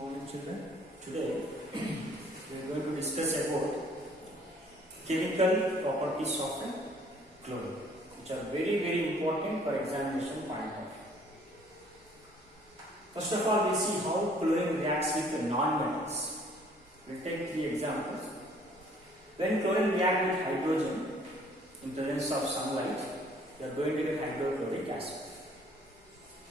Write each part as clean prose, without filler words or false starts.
morning, children. Today we are going to discuss about chemical properties of a chlorine, which are very important for examination point of view. First of all, we see how chlorine reacts with the non-metals. We will take 3 examples. When chlorine reacts with hydrogen in presence of sunlight, we are going to get hydrochloric acid.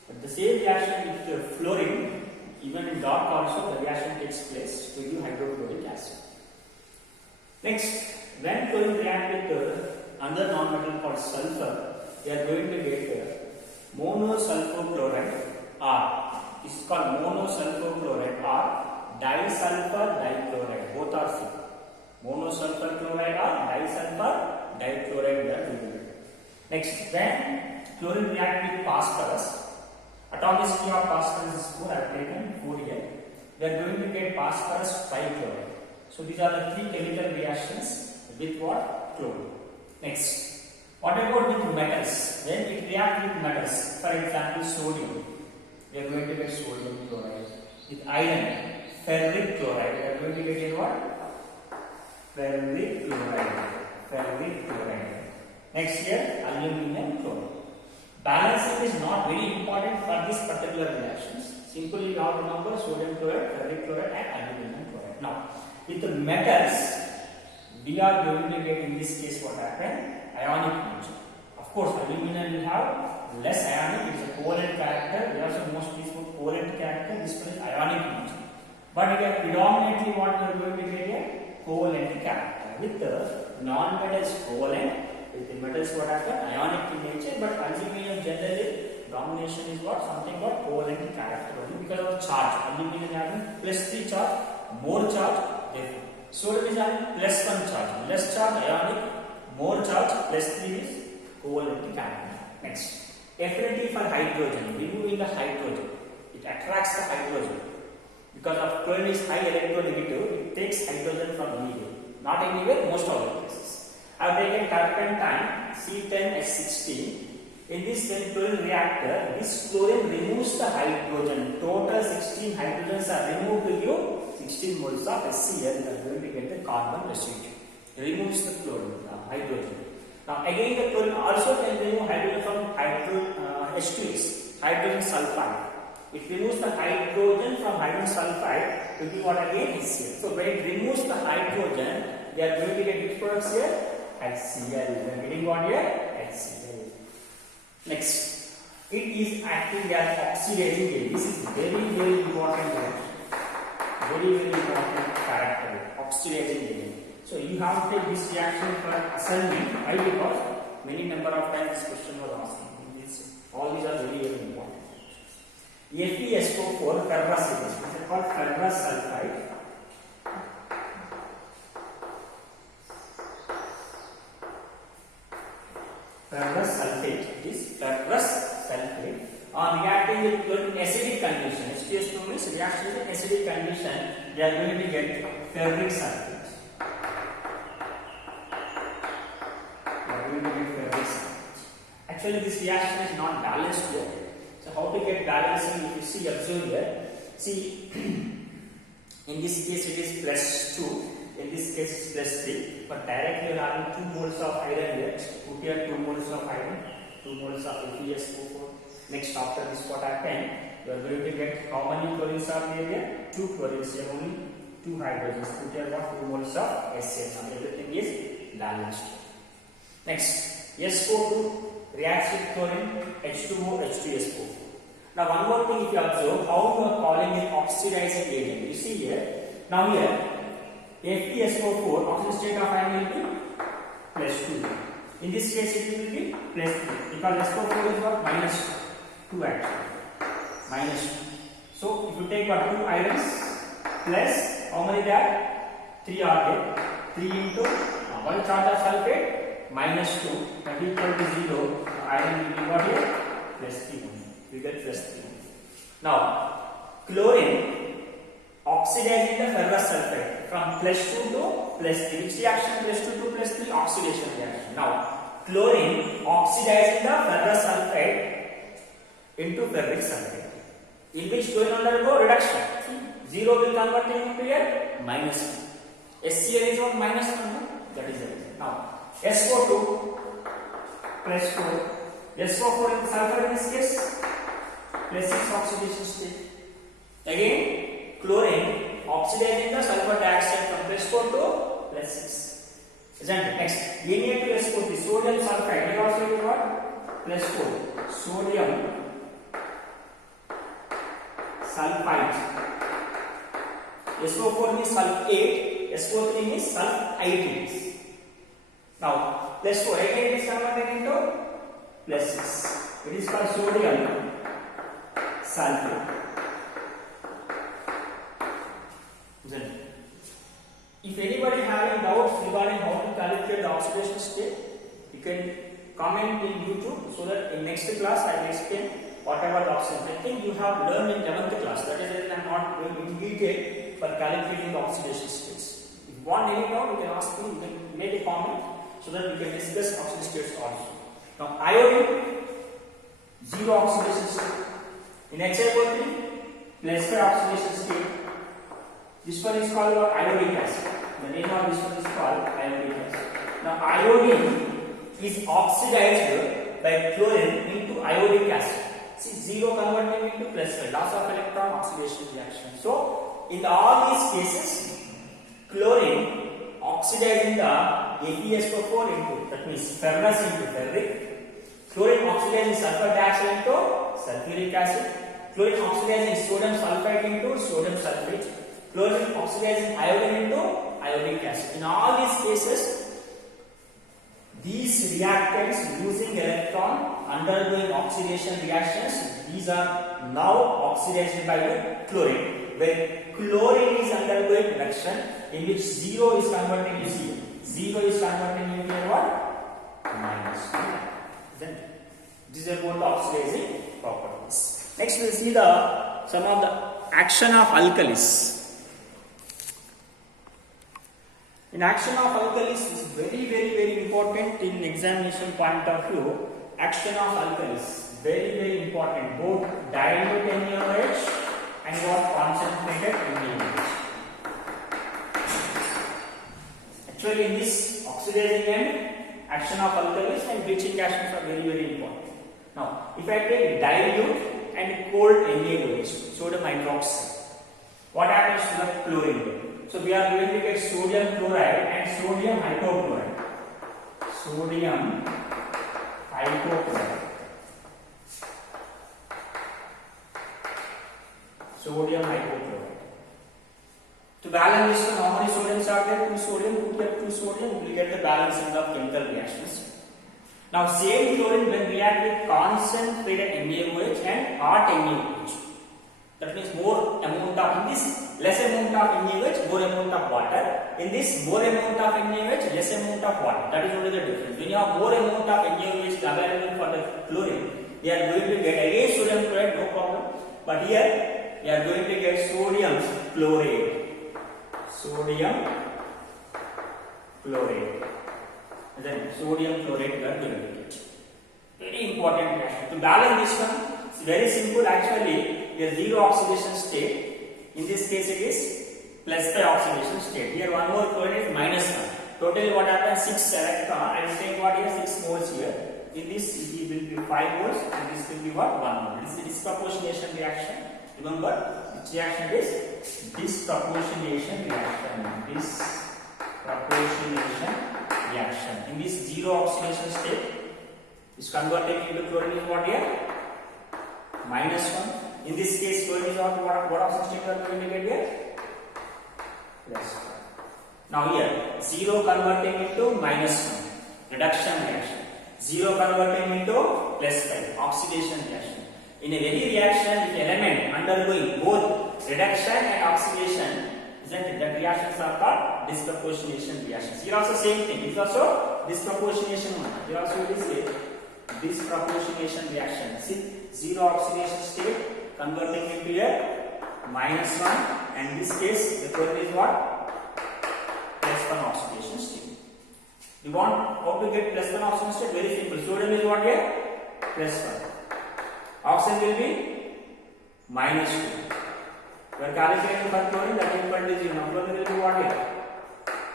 But the same reaction with fluorine, even in dark also the reaction takes place to give hydrochloric acid. Next, when chlorine reacts with another non-metal called sulfur, we are going to get monosulfochloride or this is called monosulfochloride or disulfur dichloride. Both are same. Monosulfur chloride or disulfur dichloride we are going to get. Next, when chlorine reacts with phosphorus, atomic speed of phosphorus is 4. I have taken 4 here. We are going to get phosphorus trichloride. So these are the 3 chemical reactions with what? Chlorine. Next, what about with metals? When it reacts with metals, for example sodium, we are going to get sodium chloride. With iron, ferric chloride, we are going to get in what? Ferric chloride. Ferric chloride. Next here, aluminum chloride. Balancing is not very important for these particular reactions. Simply you have to remember sodium chloride, ferric chloride and aluminum chloride. Now, with the metals, we are going to get in this case what happened? Ionic nature. Of course, aluminum will have less ionic, it is a covalent character. We also mostly for covalent character, this one is ionic nature. But again, predominantly what we are going to get here? Covalent character. With the non-metals covalent, with the metals what happen? Ionic in nature, but aluminum generally domination is what? Something called covalent character only because of charge. Aluminum having +3 charge, more charge, therefore. Sodium is having +1 charge, less charge ionic, more charge, +3 is covalent character. Next, affinity for hydrogen, removing the hydrogen, it attracts the hydrogen. Because of chlorine is high electronegative, it takes hydrogen from anywhere. Not anywhere, most of the cases. I have taken turpentine C10H16. In this chlorine reactor, this chlorine removes the hydrogen. Total 16 hydrogens are removed to give 16 moles of HCl. You are going to get the carbon residue. It removes the chlorine, hydrogen. Now again the chlorine also can remove hydrogen from H2S, hydrogen sulfide. It removes the hydrogen from hydrogen sulfide to give what again? HCl. So when it removes the hydrogen, they are going to get which products here? HCl. We are getting what here? HCl. Next, it is acting as oxidizing agent. This is very important reaction. Very important character. Oxidizing agent. So you have to take this reaction for assignment. Why? Because many number of times this question was asked. All these are very important. FeSO4 ferrous it is. It is called ferrous sulfide. Ferrous sulfate. It is ferrous sulfate. On reacting with acidic condition, HTS2 means reaction with acidic condition, they are going to get ferric sulfate. Actually, this reaction is not balanced here. So, how to get balancing? If you see, observe here. See, in this case it is +2. In this case it is +3. But directly you are having 2 moles of iron here. Put here 2 moles of iron, 2 moles of FeSO4. Next, after this, what happened? You are going to get how many chlorines are there here? 2 chlorines here, only 2 hydrogens. Put here what? 2 moles of HCl. Now everything is balanced. Next, SO2 reacts with chlorine, H2O, H2SO4. Now one more thing, if you observe how you are calling it oxidizing agent. You see here, now here, FeSO4, oxidation state of iron will be +2. In this case it will be +3 because SO4 is what? -2 actually. -2. So if you take what? 2 irons plus, how many there? 3 are there. 3 into 1 charge of sulfate -2, that is equal to 0. Iron will be what here? +3. We get +3. Now, chlorine oxidizing the ferrous sulfate from +2 to +3. Which reaction? +2 to +3? Oxidation reaction. Now, chlorine oxidizing the ferrous sulfate into ferric sulfate. In which chlorine undergo reduction. 0 will convert into here minus 1. HCl is what minus 1, no? That is the reason. Now SO2 plus 4, SO4 and sulfur in this case plus 6 oxidation state. Again chlorine oxidizing the sulfur dioxide from plus 4 to plus 6. Isn't it? Next Na2SO3 sodium sulfide, here also you got plus 4 sodium sulfide. SO4 means sulfate, SO3 means sulfite. Now plus 4 again it is converted into plus 6. It is called sodium sulfate. If anybody having doubts regarding how to calculate the oxidation state, you can comment in YouTube so that in next class I will explain whatever the oxidation. I think you have learned in 11th class. That is why I am not going in detail for calculating the oxidation states. If you want any doubt, you can ask me. You can make a comment so that we can discuss oxidation states also. Now iodine, 0 oxidation state. In HiO3, plus 5 oxidation state. This one is called iodic acid. The name of this one is called iodic acid. Now iodine is oxidized by chlorine into iodic acid. See 0 converting into plus 5, loss of electron oxidation reaction. So in all these cases, chlorine oxidizing the AgSO4 into, that means ferrous into ferric. Chlorine oxidizing sulfur dioxide into sulfuric acid. Chlorine oxidizing sodium sulfite into sodium sulfate. Chlorine oxidizing iodine into iodic acid. In all these cases, these reactants using electron undergoing oxidation reactions, these are now oxidized by the chlorine. When chlorine is undergoing reaction in which 0 is converting to 0. 0 is converting into what? Minus 1. Then these are both the oxidizing properties. Next we will see some of the action of alkalis. In action of alkalis is very important in examination point of view. Action of alkalis very important, both dilute NaOH and what concentrated NaOH. Actually in this oxidizing end, action of alkalis and bleaching actions are very important. Now if I take dilute and cold NaOH, sodium hydroxide, what happens to the chlorine? So we are going to get sodium chloride and sodium hypochlorite. Sodium hypochlorite. Sodium hypochlorite. To balance this one, how many sodiums are there? 2 sodium, put here 2 sodium, we will get the balancing of chemical reactions. Now same chlorine when react with concentrated NaOH and hot NaOH. That means more amount of, in this less amount of NaOH, more amount of water. In this more amount of NaOH, less amount of water. That is only the difference. When you have more amount of NaOH available for the chlorine, we are going to get again sodium chloride, no problem. But here we are going to get sodium chloride. Sodium chloride. Then sodium chloride we are going to get. Very important reaction. To balance this one, it's very simple actually. A 0 oxidation state. In this case it is plus 5 oxidation state. Here one more chlorine is minus 1. Totally what happens? 6 electron. I will take what here? 6 moles here. In this it will be 5 moles and this will be what? 1 mole. This is disproportionation reaction. Remember which reaction it is? Disproportionation reaction. Disproportionation reaction. In this 0 oxidation state is converted into chlorine is what here? Minus 1. In this case, chlorine is what oxidation state we are going to get here? Plus 1. Now here, 0 converting into minus 1, reduction reaction. 0 converting into plus 5, oxidation reaction. In a very reaction, if element undergoing both reduction and oxidation, isn't it? That reactions are called disproportionation reactions. Here also same thing. It is also disproportionation one. Here also it is a disproportionation reaction. See, 0 oxidation state converting into a minus 1, and in this case the chlorine is what? Plus 1 oxidation state. You want how to get plus 1 oxidation state? Very simple. Sodium is what here? Plus 1. Oxygen will be minus 2. You are calculating for chlorine, that is equal to 0. Now chlorine will be what here?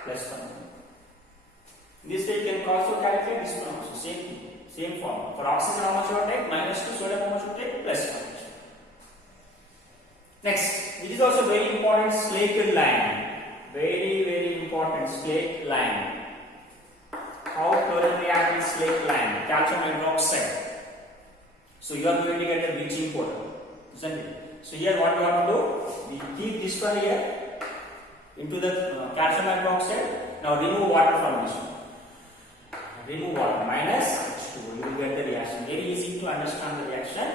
Plus 1. This way you can also calculate this one also. Same form. For oxygen how much you will take? -2. Sodium how much you will take? +1. Next, it is also very important, Slake line. Very important, Slake line. How chlorine react with Slake line? Calcium hydroxide. So you are going to get the bleaching powder, isn't it? So here what you have to do? We keep this one here into the calcium hydroxide. Now remove water from this one. Remove water, minus H2O. You will get the reaction. Very easy to understand the reaction.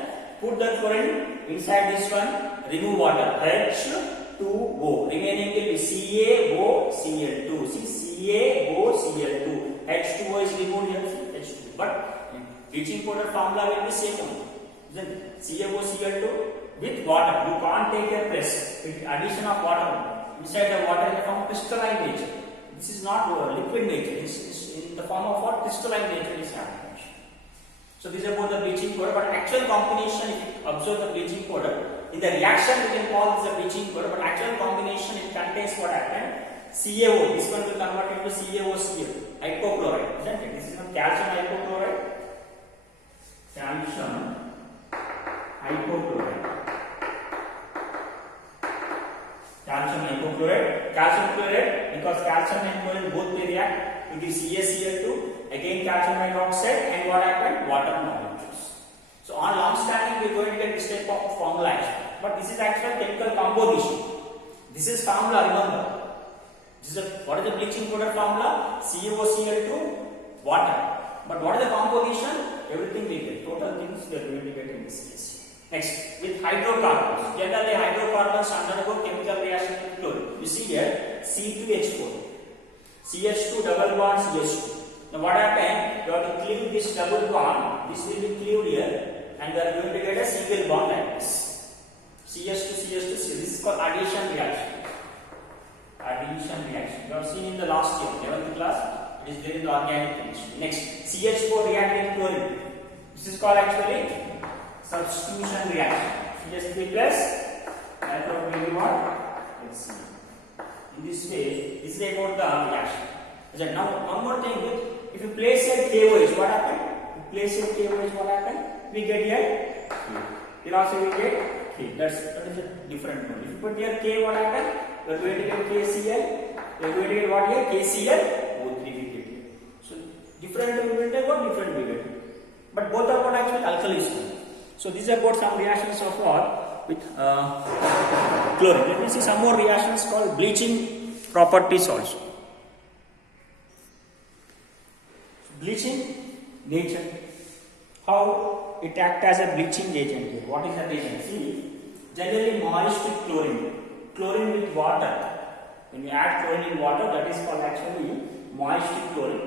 Put the chlorine inside this one. Remove water. H2O. Remaining will be CaOCl2. See, CaOCl2. H2O is removed here. See, H2. But bleaching powder formula will be same only. Isn't it? CaOCl2 with water. You can't take a press with addition of water. Inside the water in the form of crystalline nature. This is not liquid nature. It's in the form of what? Crystalline nature is happening. So this is about the bleaching powder, but actual combination, if you observe the bleaching powder, in the reaction we can call this a bleaching powder, but actual combination it contains what happened? CaO. This one will convert into CaOCl, hypochlorite, isn't it? This is not calcium hypochlorite. Calcium hypochlorite. Calcium hypochlorite. Calcium chloride, because calcium and chlorine both they react to give CaCl2. Again calcium hydroxide, and what happened? Water molecules. So on long standing we are going to get this type of formula, but this is actual chemical composition. This is formula, remember. This is what is the bleaching powder formula? CaOCl2, water. But what is the composition? Everything we get. Total things we are going to get in this case. Next, with hydrocarbons. Generally hydrocarbons undergo chemical reaction with chlorine. You see here C2H4, CH2 double bond CH2. Now what happened? You have to cleave this double bond. This will be cleaved here, and we are going to get a single bond like this. CH2 CH2 C. This is called addition reaction. Addition reaction. You have seen in the last year, 11th class. It is there in the organic chemistry. Next, CH4 react with chlorine. This is called actually substitution reaction. CH3 plus method will be what? Let's see. In this way, this is about the reaction. Now one more thing, if you place here KOH, what happened? You place here KOH, what happened? We get here K. Here also we get K. That is a different one. If you put here K, what happened? You are going to get KCl. You are going to get what here? KClO3 we get here. So different we will take what? Different we get. But both are what actually alkalis. So these are about some reactions of what? With chlorine. Let me see some more reactions called bleaching properties also. Bleaching nature. How it acts as a bleaching agent here. What is the agent? See, generally moist with chlorine. Chlorine with water. When you add chlorine in water, that is called actually moist with chlorine.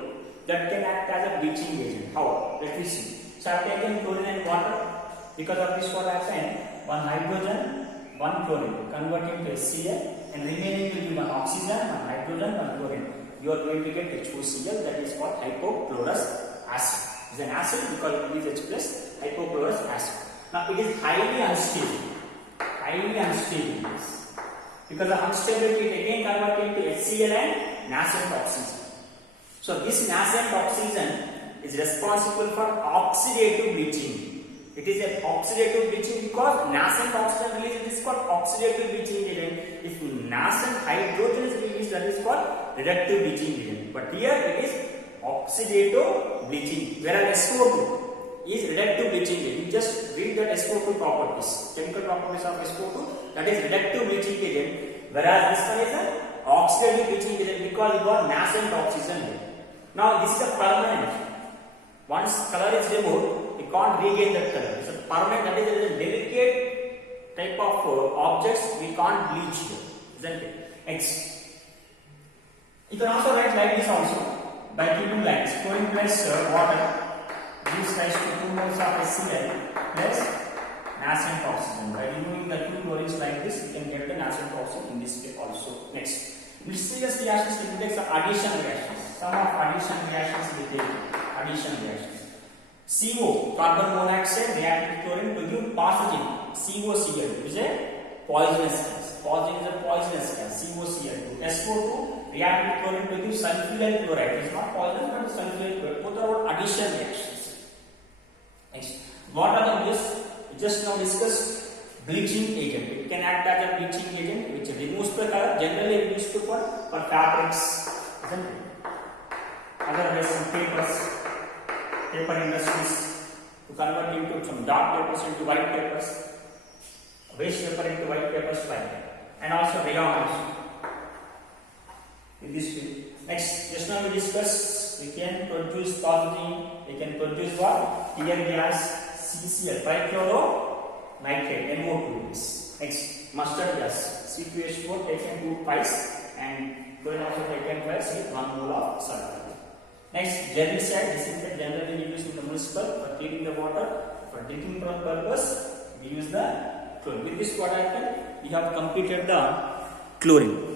That can act as a bleaching agent. How? Let me see. So I have taken chlorine and water. Because of this what happened? One hydrogen, one chlorine. Convert into HCl, and remaining will be one oxygen, one hydrogen, one chlorine. You are going to get HOCl, that is called hypochlorous acid. It is an acid because it is H plus hypochlorous acid. Now it is highly unstable. Highly unstable. Because of unstability, it again converted into HCl and nascent oxygen. So this nascent oxygen is responsible for oxidative bleaching. It is an oxidative bleaching because nascent oxygen release is called oxidative bleaching agent. If nascent hydrogen is released, that is called reductive bleaching agent. But here it is oxidative bleaching, whereas SO2 is reductive bleaching agent. You just read that SO2 properties, chemical properties of SO2, that is reductive bleaching agent, whereas this one is an oxidative bleaching agent because it got nascent oxygen here. Now this is a permanent. Once color is removed, you can't regain that color. It's a permanent, that is a delicate type of objects we can't bleach here, isn't it? Next. You can also write like this also by keeping lines. Chlorine plus water gives rise to 2 moles of HCl plus nascent oxygen. By removing the two chlorines like this, you can get the nascent oxygen in this way also. Next. Mysterious reactions we take some addition reactions. Some of addition reactions we take. Addition reactions. CO, carbon monoxide, react with chlorine to give pathogen, COCl, which is a poisonous gas. Phosgene is a poisonous gas, COCl2. SO2 react with chlorine to give sulfonyl chloride. It is not poisonous but sulfonyl chloride. Both are what addition reactions. Next, what are the uses? We just now discussed bleaching agent. It can act as a bleaching agent which removes the color. Generally it is used for fabrics, isn't it? Otherwise some papers, paper industries, to convert into some dark papers into white papers, waste paper into white papers, fine. And also rayon also. In this way. Next, just now we discussed we can produce phosgene, we can produce what? Tear gas, CCl, trichloronitrate, NO2. Next, mustard gas, C2H4 taken 2 pies and chlorine also taken twice with 1 mole of sulfur. Next, germicide, disinfectant generally used in the municipal for cleaning the water. For drinking purpose, we use the chlorine. With this what happened? We have completed the chlorine.